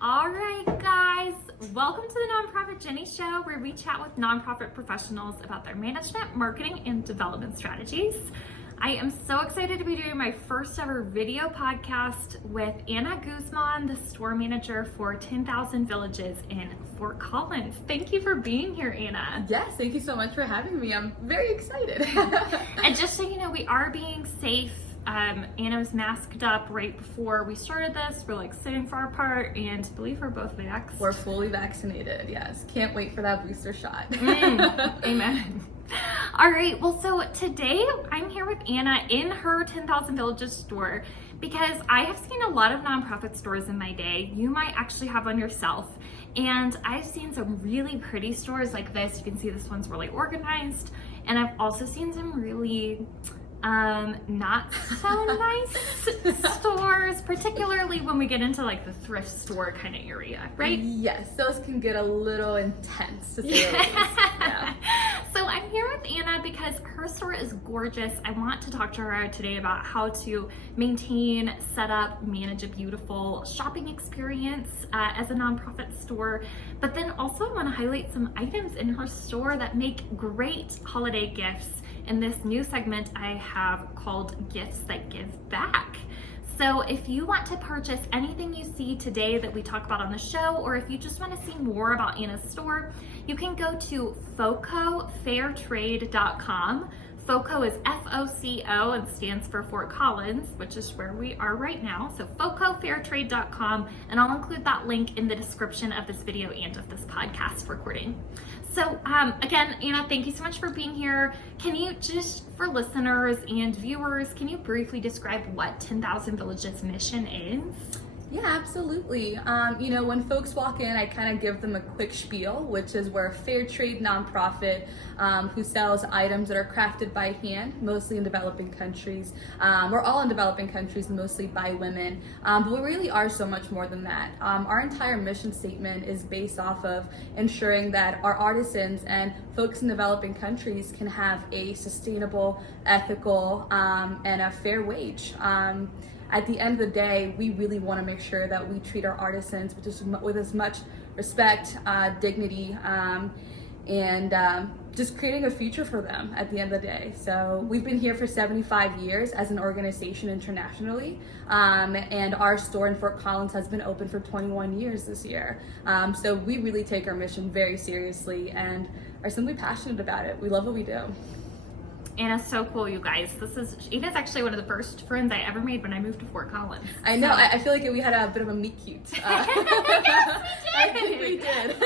All right, guys, welcome to the Nonprofit Jenni Show, where we chat with nonprofit professionals about their management, marketing, and development strategies. I am so excited to be doing my first ever video podcast with Ana Guzman, the store manager for 10,000 Villages in Fort Collins. Thank you for being here, Ana. Yes, thank you so much for having me. I'm very excited. And just so you know, we are being safe. Anna was masked up right before we started this. We're like sitting far apart, and I believe we're both vaxxed. We're fully vaccinated, yes. Can't wait for that booster shot. Amen. All right, well, so today I'm here with Ana in her 10,000 Villages store because I have seen a lot of nonprofit stores in my day. You might actually have one yourself. And I've seen some really pretty stores like this. You can see this one's really organized. And I've also seen some really not so nice stores, particularly when we get into like the thrift store kind of area, right? Yes, those can get a little intense to say the least. Yeah. So I'm here with Ana because her store is gorgeous. I want to talk to her today about how to maintain, set up, manage a beautiful shopping experience as a nonprofit store. But then also I want to highlight some items in her store that make great holiday gifts in this new segment I have called Gifts That Give Back. So if you want to purchase anything you see today that we talk about on the show, or if you just want to see more about Ana's store, you can go to focofairtrade.com. FOCO is F-O-C-O and stands for Fort Collins, which is where we are right now. So focofairtrade.com, and I'll include that link in the description of this video and of this podcast recording. So again, Ana, thank you so much for being here. Can you just, for listeners and viewers, can you briefly describe what 10,000 Villages mission is? Yeah, absolutely. When folks walk in, I kind of give them a quick spiel, which is we're a fair trade nonprofit who sells items that are crafted by hand, mostly in developing countries. We're all in developing countries, mostly by women, but we really are so much more than that. Our entire mission statement is based off of ensuring that our artisans and folks in developing countries can have a sustainable, ethical, and a fair wage. At the end of the day, we really want to make sure that we treat our artisans with as much respect, dignity, and just creating a future for them at the end of the day. So we've been here for 75 years as an organization internationally, and our store in Fort Collins has been open for 21 years this year. So we really take our mission very seriously and are simply passionate about it. We love what we do. Ana's so cool, you guys. Ana's actually one of the first friends I ever made when I moved to Fort Collins. I know. I feel like we had a bit of a meet cute. Yes, I think we did.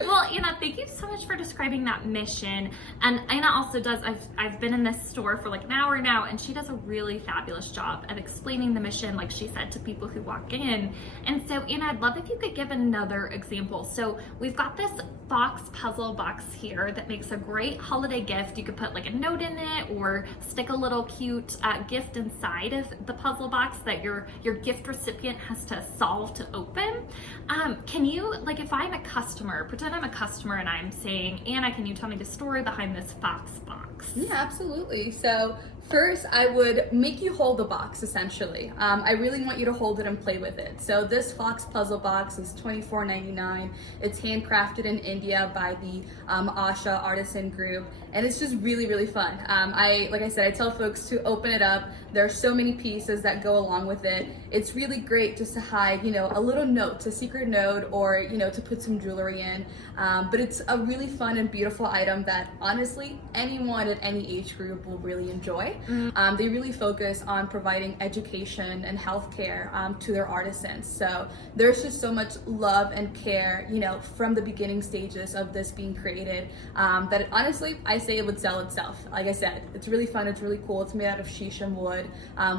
Well, Ana, thank you so much for describing that mission. And Ana also does, I've been in this store for like an hour now, and she does a really fabulous job of explaining the mission, like she said, to people who walk in. And so, Ana, I'd love if you could give another example. So we've got this fox puzzle box here that makes a great holiday gift. You could put like a note in it or stick a little cute gift inside of the puzzle box that your gift recipient has to solve to open. Can you, like, if I'm a customer, pretend I'm a customer and I'm saying, Ana, can you tell me the story behind this fox box? Yeah, absolutely. So first, I would make you hold the box, essentially. I really want you to hold it and play with it. So this fox puzzle box is $24.99. It's handcrafted in India by the Asha Artisan Group, and it's just really, really fun. Like I said, I tell folks to open it up. There are so many pieces that go along with it. It's really great just to hide, a little note, a secret note, or, to put some jewelry in. But it's a really fun and beautiful item that, honestly, anyone at any age group will really enjoy. They really focus on providing education and healthcare to their artisans. So there's just so much love and care, from the beginning stages of this being created, that honestly, I say it would sell itself. Like I said, it's really fun, it's really cool. It's made out of shisham wood,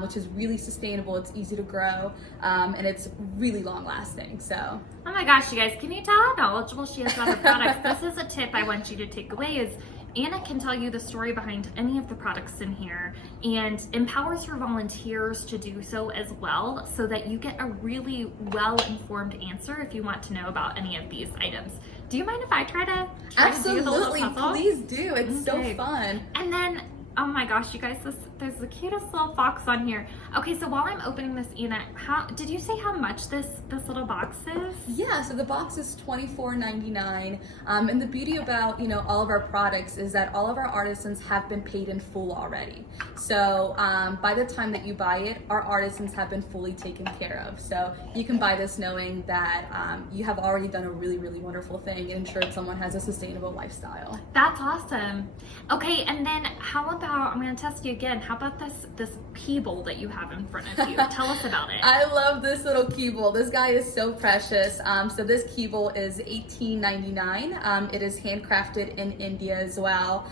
which is really sustainable, it's easy to grow, and it's really long lasting. So. Oh my gosh, you guys, can you tell how knowledgeable she is about her products? This is a tip I want you to take away is Ana can tell you the story behind any of the products in here and empowers her volunteers to do so as well, so that you get a really well-informed answer if you want to know about any of these items. Do you mind if I try to do the little Absolutely, puzzle? please do. It's so fun. And then Oh my gosh, you guys, there's the cutest little fox on here. Okay, so while I'm opening this, Ana, how did you say how much this little box is? Yeah, so the box is $24.99. And the beauty about, all of our products is that all of our artisans have been paid in full already. So by the time that you buy it, our artisans have been fully taken care of. So you can buy this knowing that you have already done a really, really wonderful thing and ensured someone has a sustainable lifestyle. That's awesome. Okay, and then how about, I'm going to test you again, how about this pea bowl that you have in front of you? Tell us about it. I love this little key bowl. This guy is so precious. So this key bowl is $18.99. It is handcrafted in India as well.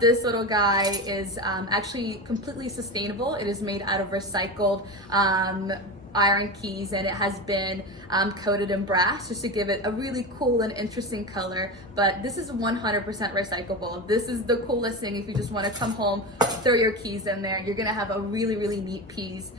This little guy is actually completely sustainable. It is made out of recycled iron keys, and it has been coated in brass just to give it a really cool and interesting color. But this is 100% recyclable. This is the coolest thing. If you just want to come home, throw your keys in there, you're gonna have a really, really neat piece.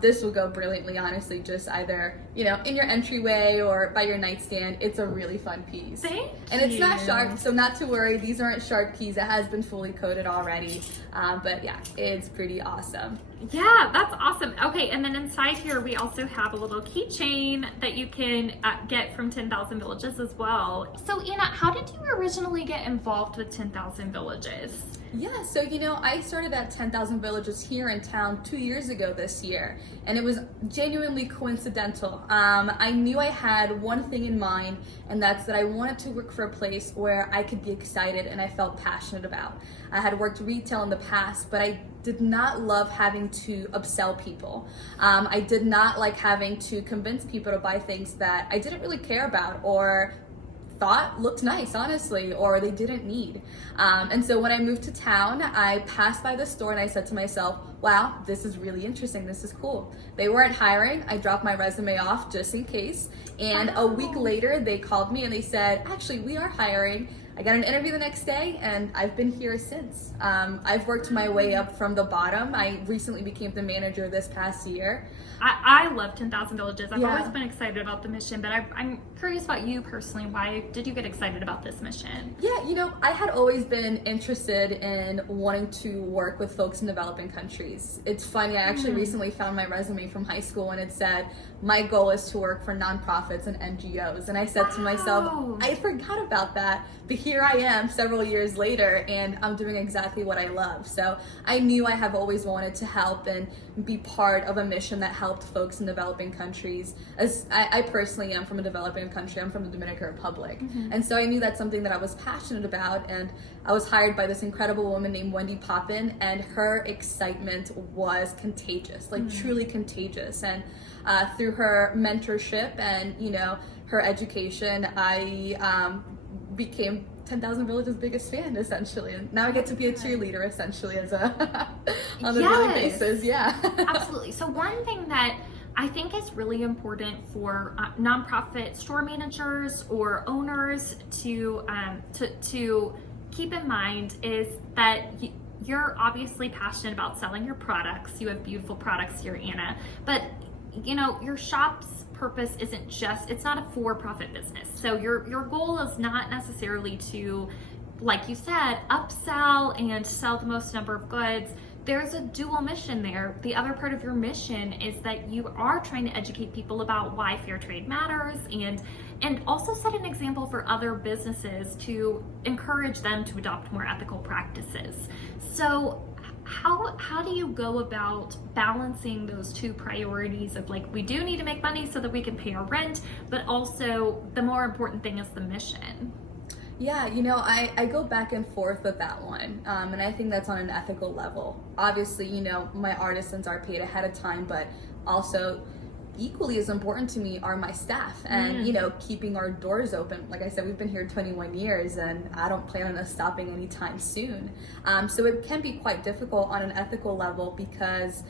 This will go brilliantly, honestly, just either in your entryway or by your nightstand. It's a really fun piece. Thank and you. It's not sharp, so not to worry, these aren't sharp keys. It has been fully coated already. But yeah, it's pretty awesome. Yeah, that's awesome. Okay, and then inside here we also have a little keychain that you can get from 10,000 Villages as well. So Ana, how did you originally get involved with 10,000 Villages? Yeah, so I started at 10,000 Villages here in town 2 years ago this year, and it was genuinely coincidental. I knew I had one thing in mind, and that's that I wanted to work for a place where I could be excited and I felt passionate about. I had worked retail in the past, but I did not love having to upsell people. I did not like having to convince people to buy things that I didn't really care about or thought looked nice, honestly, or they didn't need. And so when I moved to town, I passed by the store and I said to myself, wow, this is really interesting. This is cool. They weren't hiring. I dropped my resume off just in case. And a week later, they called me and they said, actually, we are hiring. I got an interview the next day, and I've been here since. I've worked my way up from the bottom. I recently became the manager this past year. I love 10,000 Villages. I've Yeah. always been excited about the mission, but I'm curious about you personally. Why did you get excited about this mission? Yeah, I had always been interested in wanting to work with folks in developing countries. It's funny, I actually recently found my resume from high school and it said, my goal is to work for nonprofits and NGOs. And I said to myself, I forgot about that, but here I am several years later and I'm doing exactly what I love. So I knew I have always wanted to help and be part of a mission that helped folks in developing countries. As I personally am from a developing country, I'm from the Dominican Republic. And so I knew that's something that I was passionate about, and I was hired by this incredible woman named Wendy Poppin, and her excitement was contagious, like truly contagious. And through her mentorship and her education, I became 10,000 Villages' biggest fan, essentially, and now I get to be a cheerleader, essentially, as a on a daily basis. Yeah, absolutely. So one thing that I think is really important for nonprofit store managers or owners to keep in mind is that you're obviously passionate about selling your products. You have beautiful products here, Ana, but your shop's purpose isn't just, it's not a for-profit business. So your goal is not necessarily to, like you said, upsell and sell the most number of goods. There's a dual mission there. The other part of your mission is that you are trying to educate people about why fair trade matters and also set an example for other businesses to encourage them to adopt more ethical practices. So how do you go about balancing those two priorities of we do need to make money so that we can pay our rent, but also the more important thing is the mission? Yeah, I go back and forth with that one, and I think that's on an ethical level. Obviously, my artisans are paid ahead of time, but also equally as important to me are my staff and keeping our doors open. Like I said, we've been here 21 years and I don't plan on us stopping anytime soon. So it can be quite difficult on an ethical level because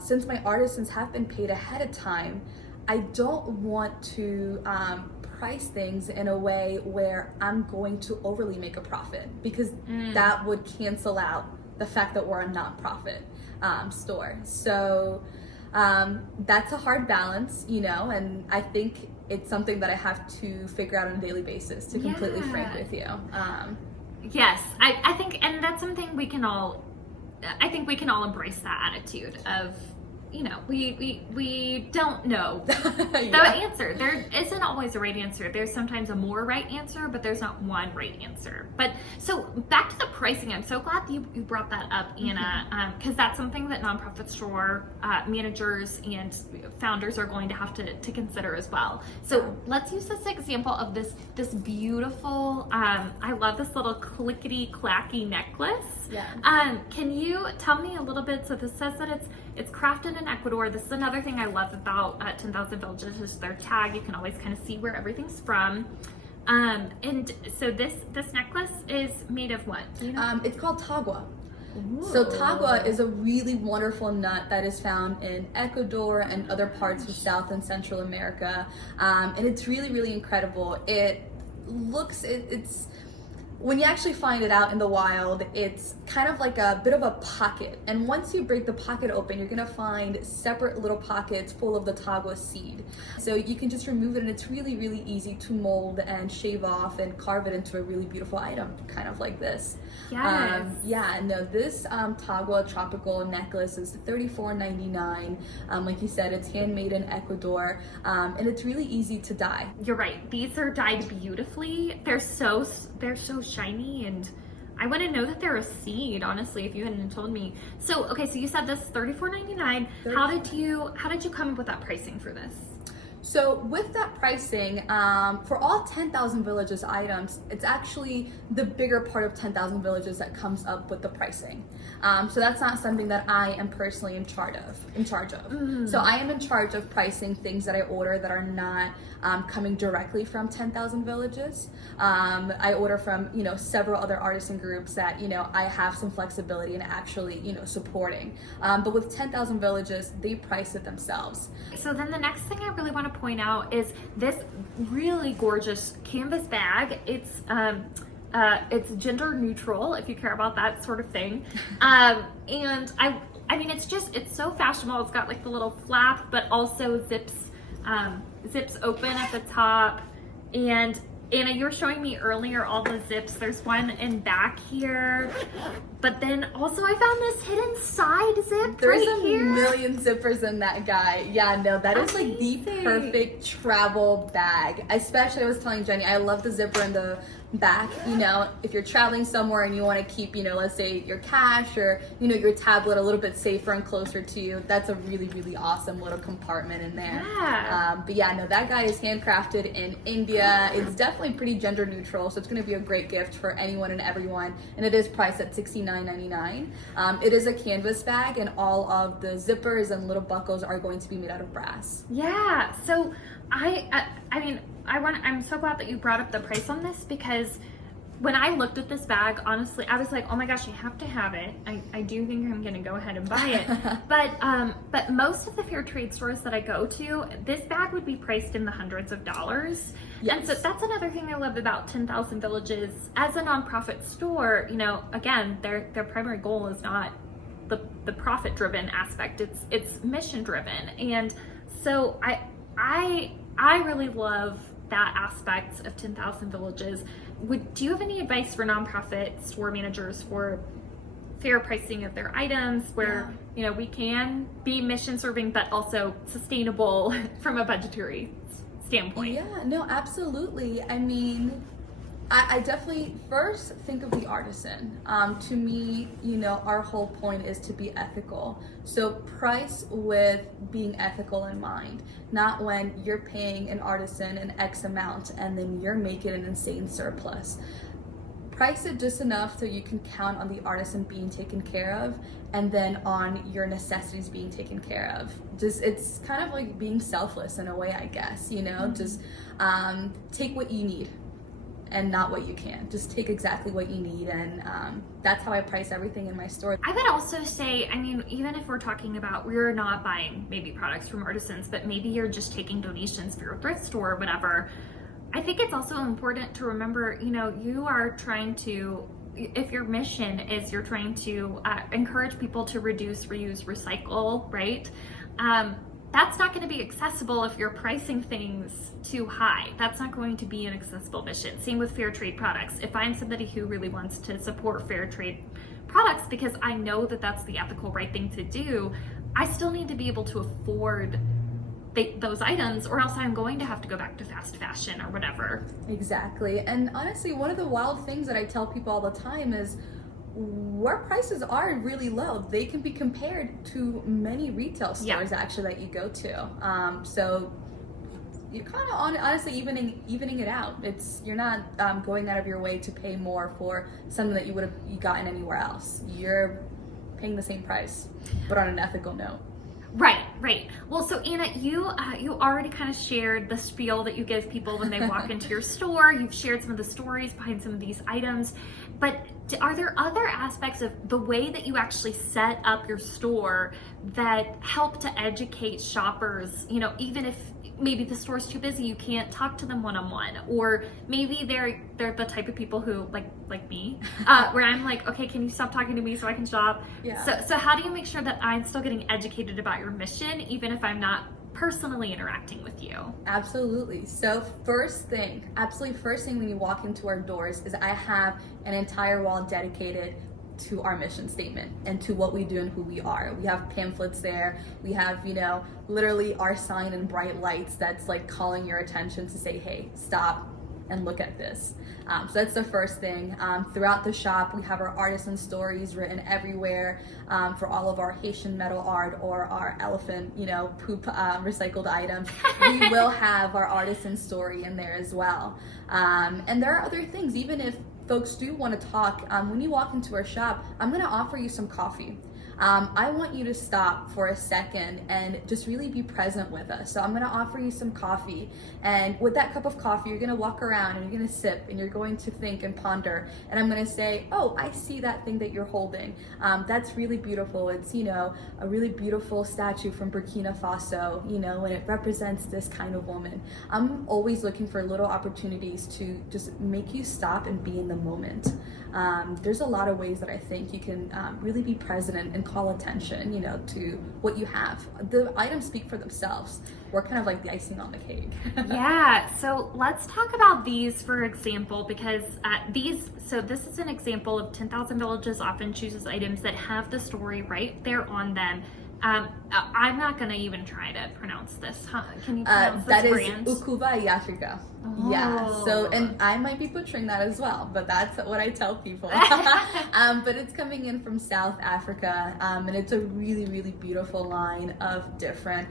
since my artisans have been paid ahead of time, I don't want to price things in a way where I'm going to overly make a profit, because that would cancel out the fact that we're a nonprofit store. So that's a hard balance, and I think it's something that I have to figure out on a daily basis, to completely frank with you. Yes, I think, and that's something we can all, I think we can all embrace that attitude of, you know, we don't know the answer. There isn't always a right answer. There's sometimes a more right answer, but there's not one right answer. But so back to the pricing, I'm so glad that you brought that up, Anna, because that's something that nonprofit store managers and founders are going to have to consider as well. So let's use this example of this beautiful, I love this little clickety clacky necklace. Yeah. Can you tell me a little bit? So this says that it's crafted in Ecuador. This is another thing I love about 10,000 Villages is their tag. You can always kind of see where everything's from. And so this necklace is made of what? Do you know? It's called tagua. Ooh. So tagua is a really wonderful nut that is found in Ecuador and other parts of South and Central America. And it's really, really incredible. It's when you actually find it out in the wild, it's kind of like a bit of a pocket. And once you break the pocket open, you're gonna find separate little pockets full of the tagua seed. So you can just remove it, and it's really, really easy to mold and shave off and carve it into a really beautiful item, kind of like this. Yes. This tagua tropical necklace is $34.99. Like you said, it's handmade in Ecuador, and it's really easy to dye. You're right. These are dyed beautifully. They're so shiny, and I wouldn't know that they're a seed, honestly, if you hadn't told me. So, okay, so you said this $34.99. How did you come up with that pricing for this? So with that pricing, for all 10,000 Villages items, it's actually the bigger part of 10,000 Villages that comes up with the pricing. So that's not something that I am personally in charge of. So I am in charge of pricing things that I order that are not coming directly from 10,000 Villages. I order from, several other artisan groups that, I have some flexibility in actually, supporting. But with 10,000 Villages, they price it themselves. So then the next thing I really want to point out is this really gorgeous canvas bag. It's gender neutral, if you care about that sort of thing. And I mean, it's so fashionable. It's got like the little flap, but also zips open at the top. And Anna, you were showing me earlier all the zips. There's one in back here, but then also I found this hidden side zip. There's right a here. million zippers in that guy. Yeah, no, that is like the perfect travel bag. Especially, I was telling Jenny, I love the zipper in the back. If you're traveling somewhere and you want to keep, let's say your cash or, your tablet a little bit safer and closer to you, that's a really, really awesome little compartment in there. Yeah. But yeah, no, that guy is handcrafted in India. It's definitely pretty gender neutral, so it's going to be a great gift for anyone and everyone. And it is priced at $69.99. It is a canvas bag, and all of the zippers and little buckles are going to be made out of brass. Yeah. So I'm so glad that you brought up the price on this, because when I looked at this bag, honestly, I was like, oh my gosh, you have to have it. I do think I'm gonna go ahead and buy it. But most of the fair trade stores that I go to, this bag would be priced in the hundreds of dollars. Yes. And so that's another thing I love about 10,000 Villages. As a nonprofit store, again, their primary goal is not the profit driven aspect. It's mission driven. And so I really love that aspect of 10,000 Villages. Do you have any advice for nonprofit store managers for fair pricing of their items where, we can be mission serving, but also sustainable from a budgetary standpoint? Yeah, no, absolutely. I mean, I definitely first think of the artisan. To me, our whole point is to be ethical. So price with being ethical in mind, not when you're paying an artisan an X amount and then you're making an insane surplus. Price it just enough so you can count on the artisan being taken care of, and then on your necessities being taken care of. It's kind of like being selfless in a way, I guess, just take what you need and not what you can. Just take exactly what you need, and that's how I price everything in my store. I would also say, even if we're talking about, we're not buying maybe products from artisans, but maybe you're just taking donations for your thrift store or whatever, I think it's also important to remember, you are trying to, if your mission is you're trying to encourage people to reduce, reuse, recycle, right? that's not going to be accessible if you're pricing things too high. That's not going to be an accessible mission. Same with fair trade products. If I'm somebody who really wants to support fair trade products because I know that that's the ethical right thing to do, I still need to be able to afford those items, or else I'm going to have to go back to fast fashion or whatever. Exactly. And honestly, one of the wild things that I tell people all the time is where prices are really low, they can be compared to many retail stores actually that you go to. So you're kind of honestly evening it out. You're not going out of your way to pay more for something that you would have gotten anywhere else. You're paying the same price, but on an ethical note. Right. Well, so Ana, you already kind of shared the spiel that you give people when they walk into your store. You've shared some of the stories behind some of these items, but are there other aspects of the way that you actually set up your store that help to educate shoppers? You know, even if maybe the store's too busy, you can't talk to them one-on-one, or maybe they're the type of people who like me, where I'm like, okay, can you stop talking to me so I can shop? Yeah. So how do you make sure that I'm still getting educated about your mission, even if I'm not personally interacting with you? Absolutely. So absolutely first thing when you walk into our doors is I have an entire wall dedicated to our mission statement and to what we do and who we are. We have pamphlets there. We have, literally our sign in bright lights that's like calling your attention to say, hey, stop and look at this. So that's the first thing. Throughout the shop, we have our artisan stories written everywhere for all of our Haitian metal art or our elephant, poop recycled items. We will have our artisan story in there as well. And there are other things, even if folks do want to talk, when you walk into our shop, I'm going to offer you some coffee. I want you to stop for a second and just really be present with us. So I'm going to offer you some coffee, and with that cup of coffee, you're going to walk around and you're going to sip and you're going to think and ponder, and I'm going to say, oh, I see that thing that you're holding. That's really beautiful. It's, a really beautiful statue from Burkina Faso, and it represents this kind of woman. I'm always looking for little opportunities to just make you stop and be in the moment. There's a lot of ways that I think you can really be present and call attention, to what you have. The items speak for themselves. We're kind of like the icing on the cake. Yeah, so let's talk about these, for example, because this is an example of 10,000 Villages Often Chooses items that have the story right there on them. I'm not going to even try to pronounce this. Huh? Can you pronounce this brand? That is Ukuva Africa. Oh. Yeah, so, and I might be butchering that as well, but that's what I tell people. But it's coming in from South Africa, and it's a really, really beautiful line of different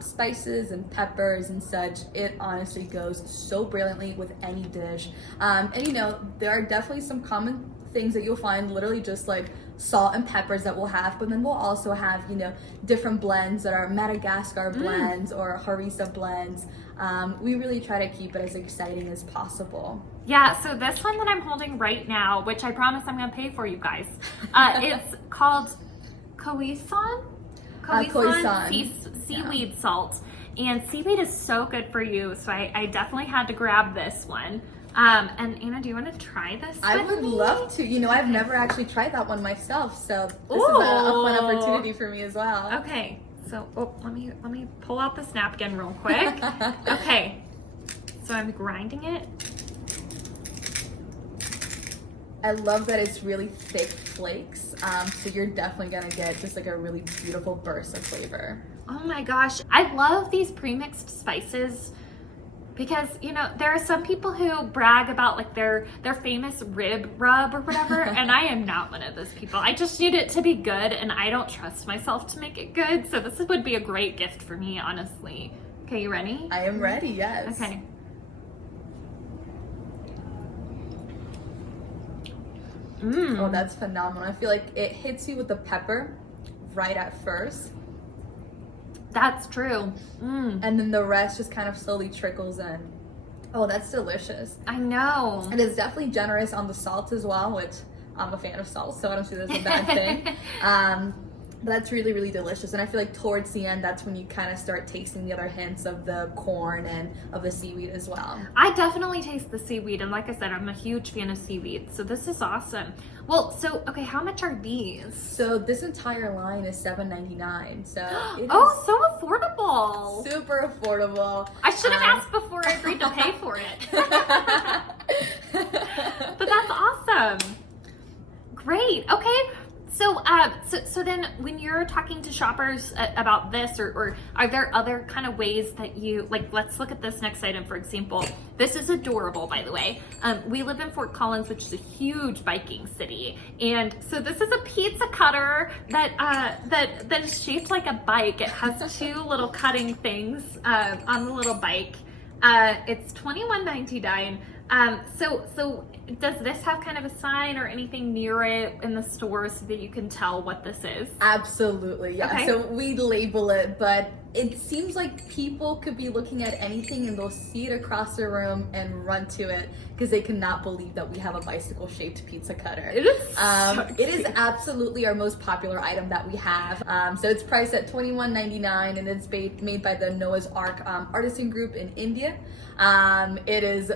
spices and peppers and such. It honestly goes so brilliantly with any dish. And there are definitely some common things that you'll find, literally just like salt and peppers that we'll have, but then we'll also have different blends that are Madagascar blends or harissa blends. We really try to keep it as exciting as possible. Yeah, so this one that I'm holding right now, which I promise I'm going to pay for, you guys, it's called Khoisan seaweed salt, and seaweed is so good for you, so I definitely had to grab this one. And Ana, do you want to try this? I would love to. I've never actually tried that one myself, so this is a fun opportunity for me as well. Okay, so let me pull out this napkin real quick. Okay, so I'm grinding it. I love that it's really thick flakes, so you're definitely gonna get just like a really beautiful burst of flavor. Oh my gosh, I love these pre-mixed spices. Because, there are some people who brag about like their famous rib rub or whatever, and I am not one of those people. I just need it to be good, and I don't trust myself to make it good. So this would be a great gift for me, honestly. Okay, you ready? I am ready, yes. Okay. Oh, that's phenomenal. I feel like it hits you with the pepper right at first. That's true. And then the rest just kind of slowly trickles in. Oh, that's delicious. I know. And it's definitely generous on the salt as well, which I'm a fan of salt, so I don't see this as a bad thing. But that's really, really delicious. And I feel like towards the end, that's when you kind of start tasting the other hints of the corn and of the seaweed as well. I definitely taste the seaweed. And like I said, I'm a huge fan of seaweed. So this is awesome. Well, so, okay, how much are these? So this entire line is $7.99. So it oh, so affordable. Super affordable. I should have asked before I agreed to pay for it. But that's awesome. Great. Okay. So, so then when you're talking to shoppers about this, or are there other kind of ways that you, like, let's look at this next item, for example. This is adorable, by the way. We live in Fort Collins, which is a huge biking city. And so this is a pizza cutter that is shaped like a bike. It has two little cutting things on the little bike. It's $21.99. So does this have kind of a sign or anything near it in the store so that you can tell what this is? Absolutely, yeah. Okay. So we label it, but it seems like people could be looking at anything and they'll see it across the room and run to it because they cannot believe that we have a bicycle-shaped pizza cutter. It is It is absolutely our most popular item that we have. So it's priced at $21.99 and it's made by the Noah's Ark artisan group in India. It is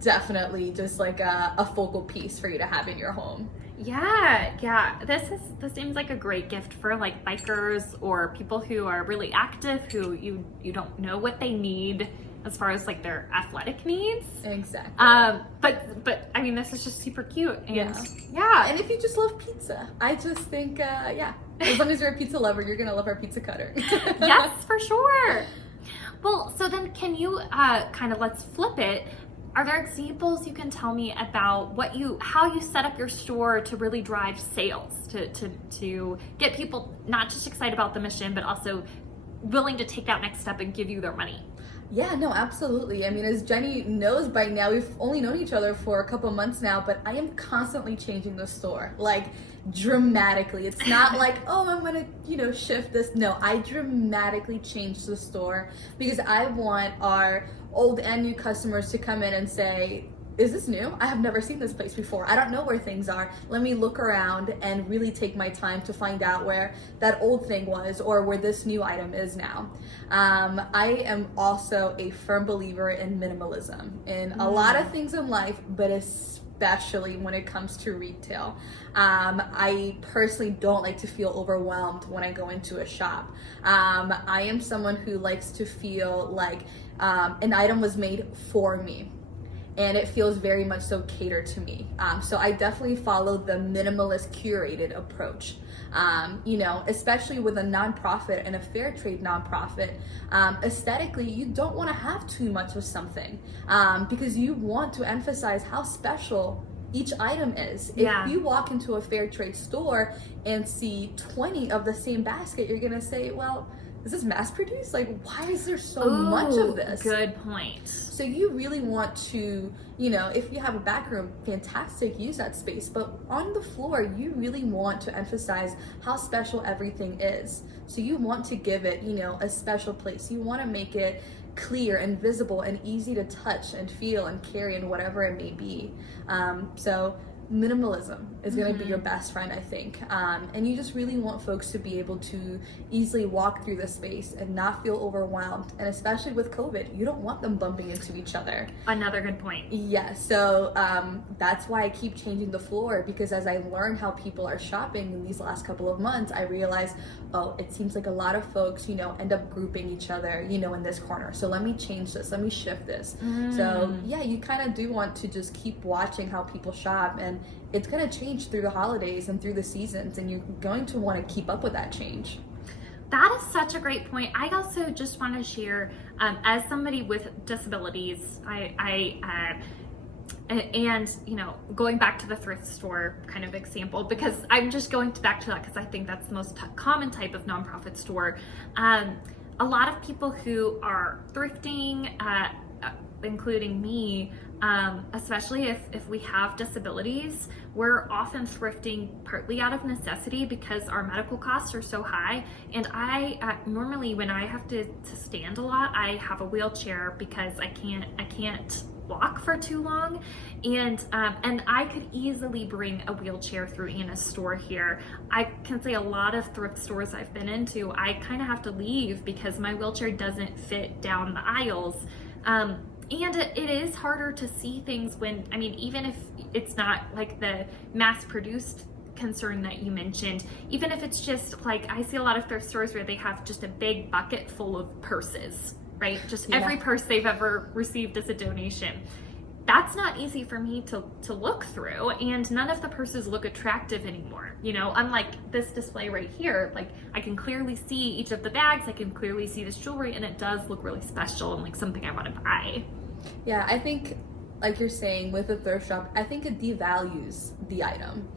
definitely just like a focal piece for you to have in your home. Yeah. This seems like a great gift for like bikers or people who are really active, who you don't know what they need as far as like their athletic needs. Exactly. But I mean, this is just super cute. And yeah. And if you just love pizza, I just think, as long as you're a pizza lover, you're gonna love our pizza cutter. Yes, for sure. Well, so then can you let's flip it. Are there examples you can tell me about how you set up your store to really drive sales, to get people not just excited about the mission, but also willing to take that next step and give you their money? Yeah, no, absolutely. I mean, as Jenny knows by now, we've only known each other for a couple months now, but I am constantly changing the store, like dramatically. It's not like, oh, I'm gonna, shift this. No, I dramatically change the store because I want our old and new customers to come in and say, is this new? I have never seen this place before. I don't know where things are. Let me look around and really take my time to find out where that old thing was or where this new item is now. I am also a firm believer in minimalism in a lot of things in life, but especially when it comes to retail. I personally don't like to feel overwhelmed when I go into a shop. I am someone who likes to feel like an item was made for me. And it feels very much so catered to me. So I definitely follow the minimalist curated approach. Especially with a nonprofit and a fair trade nonprofit, aesthetically, you don't want to have too much of something because you want to emphasize how special each item is. If you walk into a fair trade store and see 20 of the same basket, you're gonna say, well, is this mass produced? Like, why is there so much of this? Good point. So you really want to, if you have a back room, fantastic, use that space. But on the floor, you really want to emphasize how special everything is. So you want to give it, a special place. You want to make it clear and visible and easy to touch and feel and carry and whatever it may be. So minimalism is going to be your best friend, I think. And you just really want folks to be able to easily walk through the space and not feel overwhelmed. And especially with COVID, you don't want them bumping into each other. Another good point. Yeah, so that's why I keep changing the floor, because as I learn how people are shopping in these last couple of months, I realized, it seems like a lot of folks, end up grouping each other, in this corner. So let me change this, let me shift this. So yeah, you kind of do want to just keep watching how people shop, and it's going to change through the holidays and through the seasons, and you're going to want to keep up with that change. That is such a great point. I also just want to share, as somebody with disabilities, going back to the thrift store kind of example, because I'm just going back to that because I think that's the most common type of nonprofit store. A lot of people who are thrifting, including me, especially if we have disabilities, we're often thrifting partly out of necessity because our medical costs are so high. And I normally, when I have to stand a lot, I have a wheelchair because I can't walk for too long, and I could easily bring a wheelchair through Anna's store here. I can say a lot of thrift stores I've been into, I kind of have to leave because my wheelchair doesn't fit down the aisles. And it is harder to see things when, I mean, even if it's not like the mass-produced concern that you mentioned, even if it's just like, I see a lot of thrift stores where they have just a big bucket full of purses, right? Just every purse they've ever received as a donation. That's not easy for me to look through, and none of the purses look attractive anymore. You know, unlike this display right here, like I can clearly see each of the bags, I can clearly see this jewelry, and it does look really special and like something I want to buy. Yeah, I think, like you're saying, with a thrift shop, I think it devalues the item.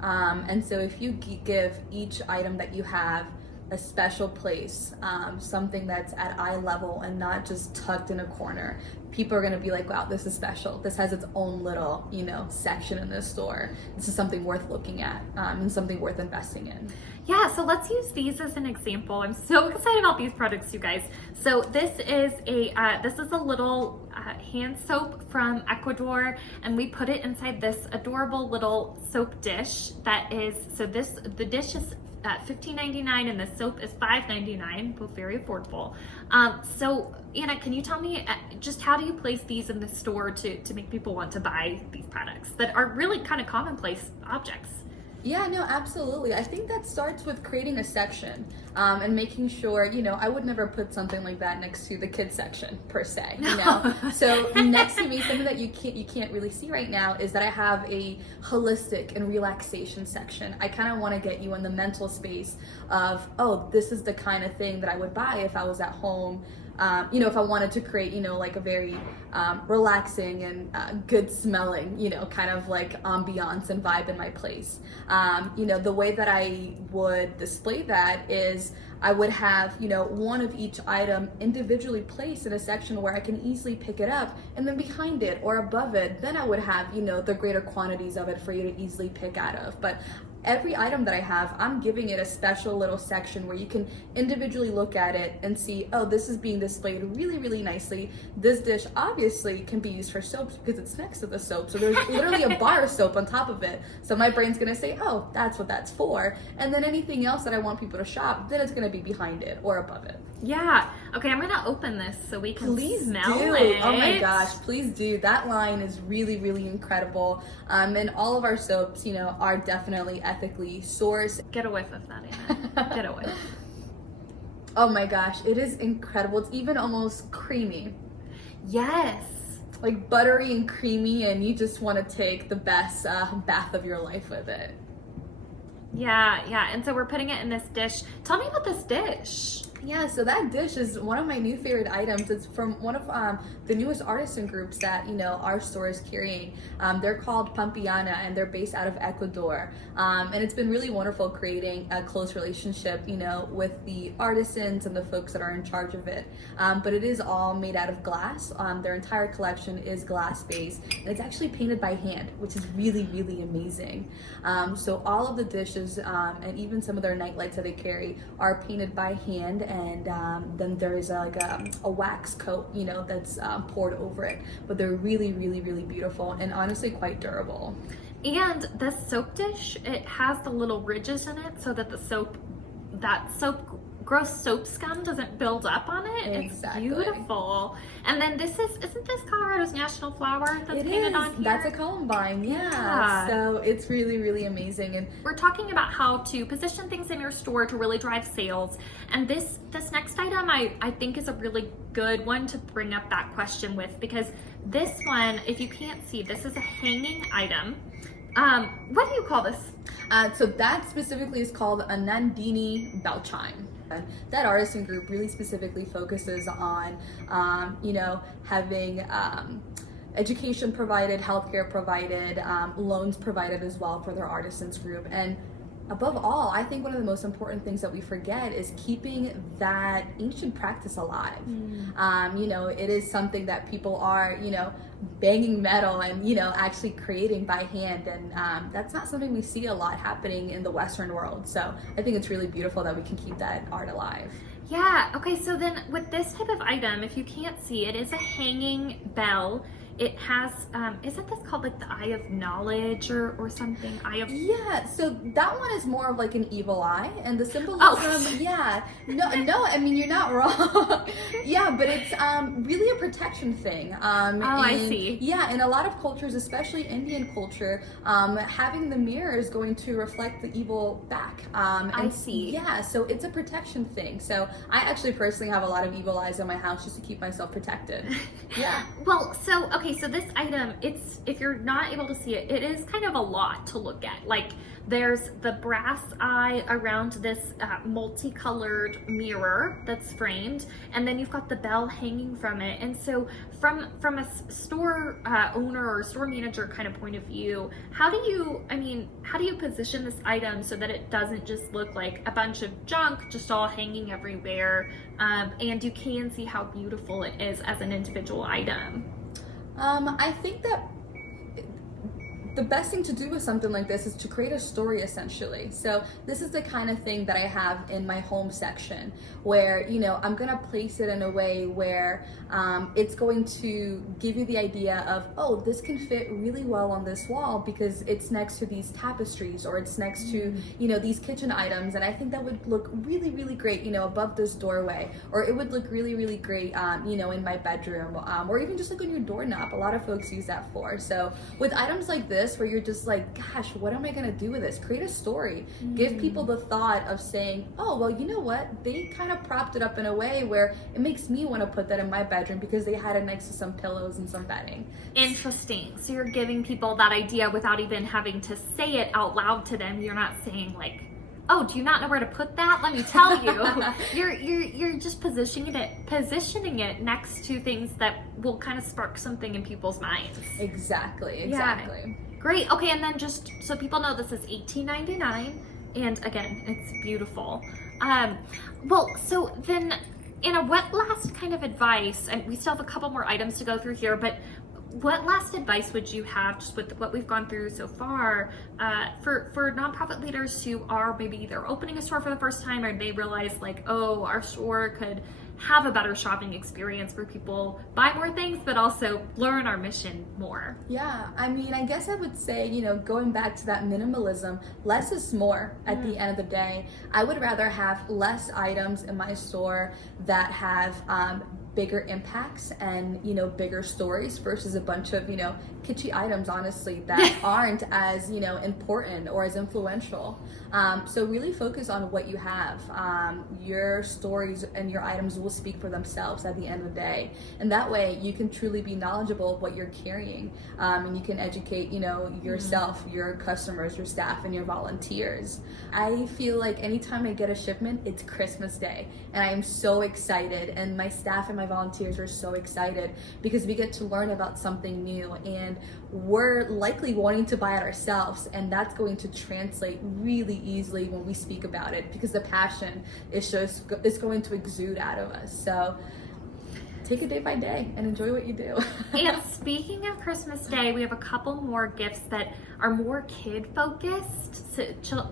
And so if you give each item that you have a special place, something that's at eye level and not just tucked in a corner, people are gonna be like, wow, this is special. This has its own little, you know, section in this store. This is something worth looking at, and something worth investing in. Yeah, so let's use these as an example. I'm so excited about these products, you guys. So this is a little hand soap from Ecuador, and we put it inside this adorable little soap dish that is, so the dish is $15.99 and the soap is $5.99, both very affordable. So Anna, can you tell me just how do you place these in the store to make people want to buy these products that are really kind of commonplace objects? Yeah, no, absolutely. I think that starts with creating a section, and making sure, you know, I would never put something like that next to the kids section per se, you know. So next to me, something that you can't really see right now is that I have a holistic and relaxation section. I kind of want to get you in the mental space of, oh, this is the kind of thing that I would buy if I was at home. You know, if I wanted to create, you know, like a very relaxing and good smelling, you know, kind of like ambiance and vibe in my place. You know, the way that I would display that is I would have, you know, one of each item individually placed in a section where I can easily pick it up, and then behind it or above it, then I would have, you know, the greater quantities of it for you to easily pick out of. But every item that I have, I'm giving it a special little section where you can individually look at it and see, oh, this is being displayed really, really nicely. This dish obviously can be used for soaps because it's next to the soap. So there's literally a bar of soap on top of it. So my brain's gonna say, oh, that's what that's for. And then anything else that I want people to shop, then it's gonna be behind it or above it. Yeah. Okay, I'm gonna open this so we can smell do. it. Oh my gosh, please do. That line is really, really incredible. And all of our soaps, you know, are definitely ethically sourced. Get a whiff of that, Anna. Get a whiff. Oh my gosh, it is incredible. It's even almost creamy. Yes. Like buttery and creamy, and you just want to take the best bath of your life with it. Yeah. And so we're putting it in this dish. Tell me about this dish. Yeah, so that dish is one of my new favorite items. It's from one of the newest artisan groups that, you know, our store is carrying. They're called Pampiana, and they're based out of Ecuador. And it's been really wonderful creating a close relationship, you know, with the artisans and the folks that are in charge of it. But it is all made out of glass. Their entire collection is glass-based, and it's actually painted by hand, which is really, really amazing. So all of the dishes, and even some of their nightlights that they carry, are painted by hand. And then there is a wax coat, you know, that's poured over it. But they're really, really, really beautiful and honestly quite durable. And this soap dish, it has the little ridges in it so that gross soap scum doesn't build up on it. Exactly. It's beautiful. And then isn't this Colorado's national flower that's painted on here? That's a columbine, yeah. So it's really, really amazing. And we're talking about how to position things in your store to really drive sales. And this next item I think is a really good one to bring up that question with, because this one, if you can't see, this is a hanging item. What do you call this? So that specifically is called a Nandini bell chime. That artisan group really specifically focuses on, you know, having education provided, healthcare provided, loans provided as well for their artisans group. And above all, I think one of the most important things that we forget is keeping that ancient practice alive. You know, it is something that people are, you know, banging metal and, you know, actually creating by hand. And that's not something we see a lot happening in the Western world. So I think it's really beautiful that we can keep that art alive. Yeah, okay, so then with this type of item, if you can't see, it is a hanging bell. it has, isn't this called like the Eye of Knowledge or something? Yeah, so that one is more of like an evil eye, and the symbolism, yeah, no, I mean, you're not wrong. Yeah, but it's really a protection thing. I see. Yeah, in a lot of cultures, especially Indian culture, having the mirror is going to reflect the evil back. I see. Yeah, so it's a protection thing. So I actually personally have a lot of evil eyes in my house just to keep myself protected. Yeah. Well, so this item, it's, if you're not able to see it, it is kind of a lot to look at. Like, there's the brass eye around this multicolored mirror that's framed, and then you've got the bell hanging from it. And so from a store owner or store manager kind of point of view, how do you position this item so that it doesn't just look like a bunch of junk just all hanging everywhere, and you can see how beautiful it is as an individual item? I think that the best thing to do with something like this is to create a story, essentially. So this is the kind of thing that I have in my home section, where, you know, I'm gonna place it in a way where it's going to give you the idea of, oh, this can fit really well on this wall because it's next to these tapestries, or it's next to, you know, these kitchen items, and I think that would look really, really great, you know, above this doorway, or it would look really, really great, you know, in my bedroom, or even just like on your doorknob. A lot of folks use that for. So with items like this, where you're just like, gosh, what am I gonna do with this? Create a story. Give people the thought of saying, oh, well, you know what? They kind of propped it up in a way where it makes me want to put that in my bedroom because they had it next to some pillows and some bedding. Interesting. So you're giving people that idea without even having to say it out loud to them. You're not saying like, oh, do you not know where to put that? Let me tell you. You're just positioning it next to things that will kind of spark something in people's minds. Exactly. Yeah. Great. Okay, and then just so people know, this is $18.99, and again, it's beautiful. Well, so then, in a what last kind of advice, and we still have a couple more items to go through here, but what last advice would you have, just with what we've gone through so far, for nonprofit leaders who are maybe either opening a store for the first time, or they realize like, oh, our store could have a better shopping experience where people buy more things, but also learn our mission more? Yeah, I mean, I guess I would say, you know, going back to that minimalism, less is more at the end of the day. I would rather have less items in my store that have bigger impacts and, you know, bigger stories versus a bunch of, you know, kitschy items, honestly, that aren't as, you know, important or as influential. So really focus on what you have. Your stories and your items will speak for themselves at the end of the day. And that way you can truly be knowledgeable of what you're carrying. And you can educate, you know, yourself, your customers, your staff, and your volunteers. I feel like anytime I get a shipment, it's Christmas Day. And I am so excited. And my staff and my volunteers are so excited because we get to learn about something new, and we're likely wanting to buy it ourselves, and that's going to translate really easily when we speak about it because the passion is going to exude out of us. So take it day by day and enjoy what you do. And speaking of Christmas Day, we have a couple more gifts that are more kid focused,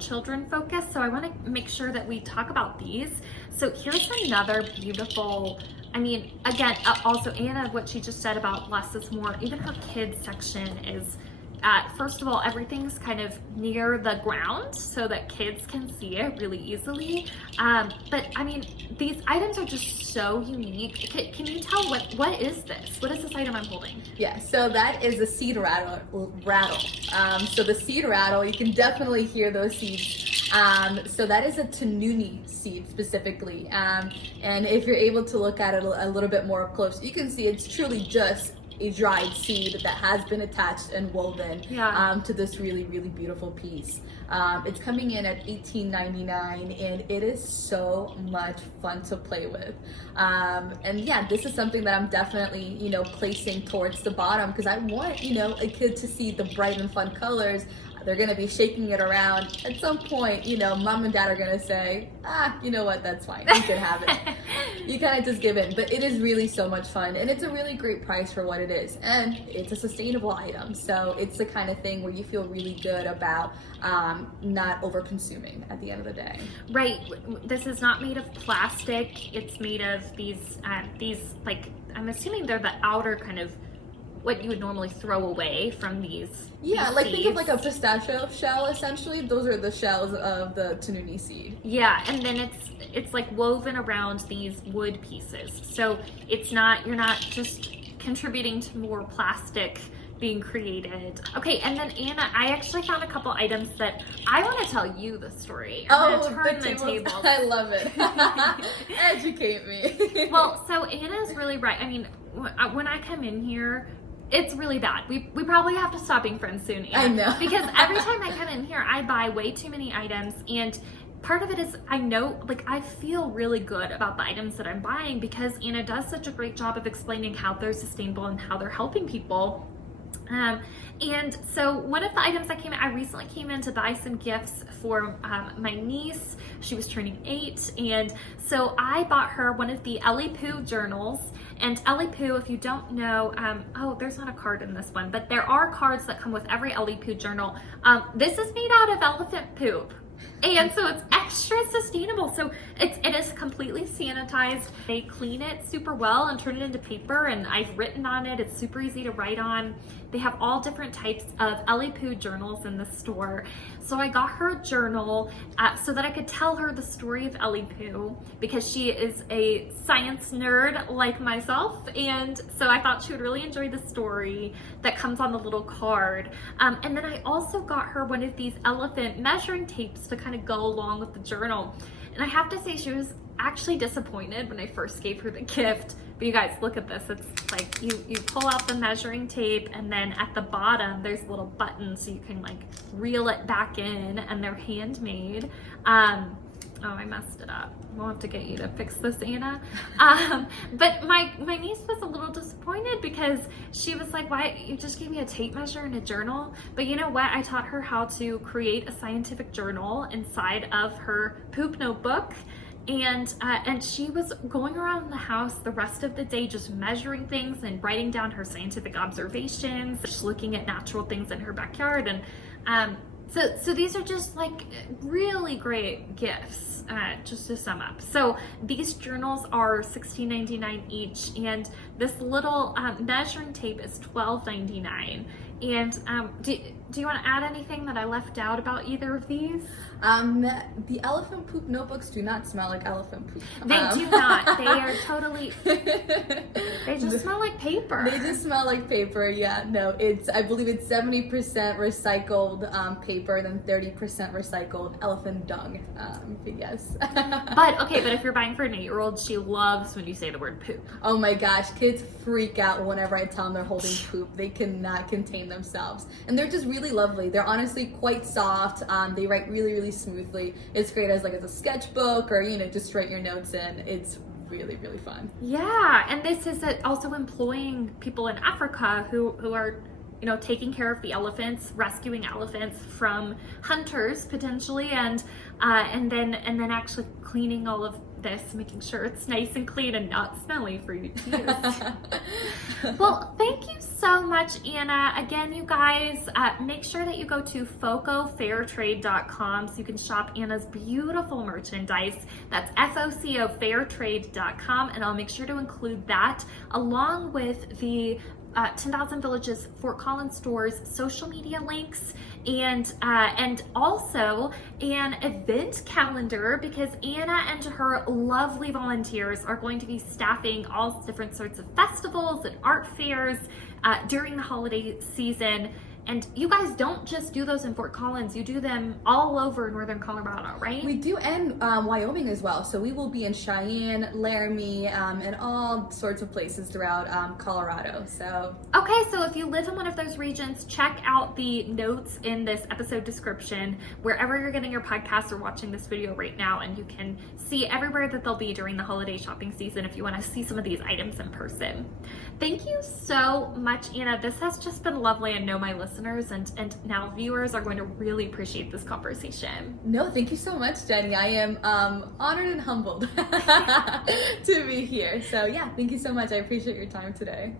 children focused. So I want to make sure that we talk about these. So here's another beautiful, I mean, again, also Anna, what she just said about less is more, even her kids section is, first of all, everything's kind of near the ground so that kids can see it really easily. But I mean, these items are just so unique. Can you tell what is this? What is this item I'm holding? Yeah, so that is a seed rattle. So the seed rattle, you can definitely hear those seeds. So that is a tanuni seed specifically. And if you're able to look at it a little bit more close, you can see it's truly just a dried seed that has been attached and woven to this really, really beautiful piece. It's coming in at $18.99, and it is so much fun to play with. And yeah, this is something that I'm definitely, you know, placing towards the bottom because I want, you know, a kid to see the bright and fun colors. They're gonna be shaking it around. At some point, you know, mom and dad are gonna say, you know what, that's fine, you can have it. You kind of just give in, but it is really so much fun, and it's a really great price for what it is, and it's a sustainable item, so it's the kind of thing where you feel really good about not over consuming at the end of the day. Right, this is not made of plastic, it's made of these like, I'm assuming they're the outer kind of what you would normally throw away from these. Yeah, these like seeds. think of like a pistachio shell, essentially. Those are the shells of the tanuni seed. Yeah, and then it's like woven around these wood pieces. So it's not, you're not just contributing to more plastic being created. Okay, and then Anna, I actually found a couple items that I want to tell you the story. I'm gonna turn the tables. I love it. Educate me. Well, so Anna's really right. I mean, when I come in here, it's really bad. We probably have to stop being friends soon, Anna. I know. Because every time I come in here, I buy way too many items, and part of it is I know, like, I feel really good about the items that I'm buying because Anna does such a great job of explaining how they're sustainable and how they're helping people. And so one of the items I recently came in to buy some gifts for my niece. She was turning 8, and so I bought her one of the Ellie Poo journals. And Ellie Poo, if you don't know, oh, there's not a card in this one, but there are cards that come with every Ellie Poo journal. This is made out of elephant poop. And so it's extra sustainable. So it is completely sanitized. They clean it super well and turn it into paper, and I've written on it. It's super easy to write on. They have all different types of Ellie Poo journals in the store. So I got her a journal so that I could tell her the story of Ellie Poo, because she is a science nerd like myself, and so I thought she would really enjoy the story that comes on the little card. And then I also got her one of these elephant measuring tapes to kind of go along with the journal. And I have to say, she was actually disappointed when I first gave her the gift. But you guys, look at this. It's like you pull out the measuring tape, and then at the bottom there's little buttons so you can like reel it back in, and they're handmade. Oh, I messed it up. We'll have to get you to fix this, Anna. But my niece was a little disappointed because she was like, why, you just gave me a tape measure and a journal? But you know what? I taught her how to create a scientific journal inside of her poop notebook. And she was going around the house the rest of the day just measuring things and writing down her scientific observations, just looking at natural things in her backyard. And so these are just like really great gifts, just to sum up. So these journals are $16.99 each, and this little measuring tape is $12.99. And do you want to add anything that I left out about either of these? The elephant poop notebooks do not smell like elephant poop. They do not. They are totally, they just smell like paper. They just smell like paper, yeah. No, I believe it's 70% recycled paper, then 30% recycled elephant dung. But yes. But if you're buying for an 8-year-old, she loves when you say the word poop. Oh my gosh, kids freak out whenever I tell them they're holding poop. They cannot contain themselves. And they're just really lovely. They're honestly quite soft. They write really, really smoothly. It's great as a sketchbook, or just write your notes in. It's really, really fun. Yeah, and this is also employing people in Africa who are taking care of the elephants, rescuing elephants from hunters potentially, and then actually cleaning all of this, making sure it's nice and clean and not smelly for you to use. Well, thank you so much, Anna. Again, you guys, make sure that you go to focofairtrade.com so you can shop Anna's beautiful merchandise. That's focofairtrade.com, and I'll make sure to include that along with the 10,000 Villages Fort Collins stores social media links, and also an event calendar, because Anna and her lovely volunteers are going to be staffing all different sorts of festivals and art fairs during the holiday season. And you guys don't just do those in Fort Collins, you do them all over northern Colorado, right? We do, and Wyoming as well. So we will be in Cheyenne, Laramie, and all sorts of places throughout Colorado. So okay, so if you live in one of those regions, check out the notes in this episode description, wherever you're getting your podcast or watching this video right now, and you can see everywhere that they'll be during the holiday shopping season if you want to see some of these items in person. Thank you so much, Anna. This has just been lovely. I know my listeners and now viewers are going to really appreciate this conversation. No, thank you so much, Jenny. I am honored and humbled to be here. So yeah, thank you so much. I appreciate your time today.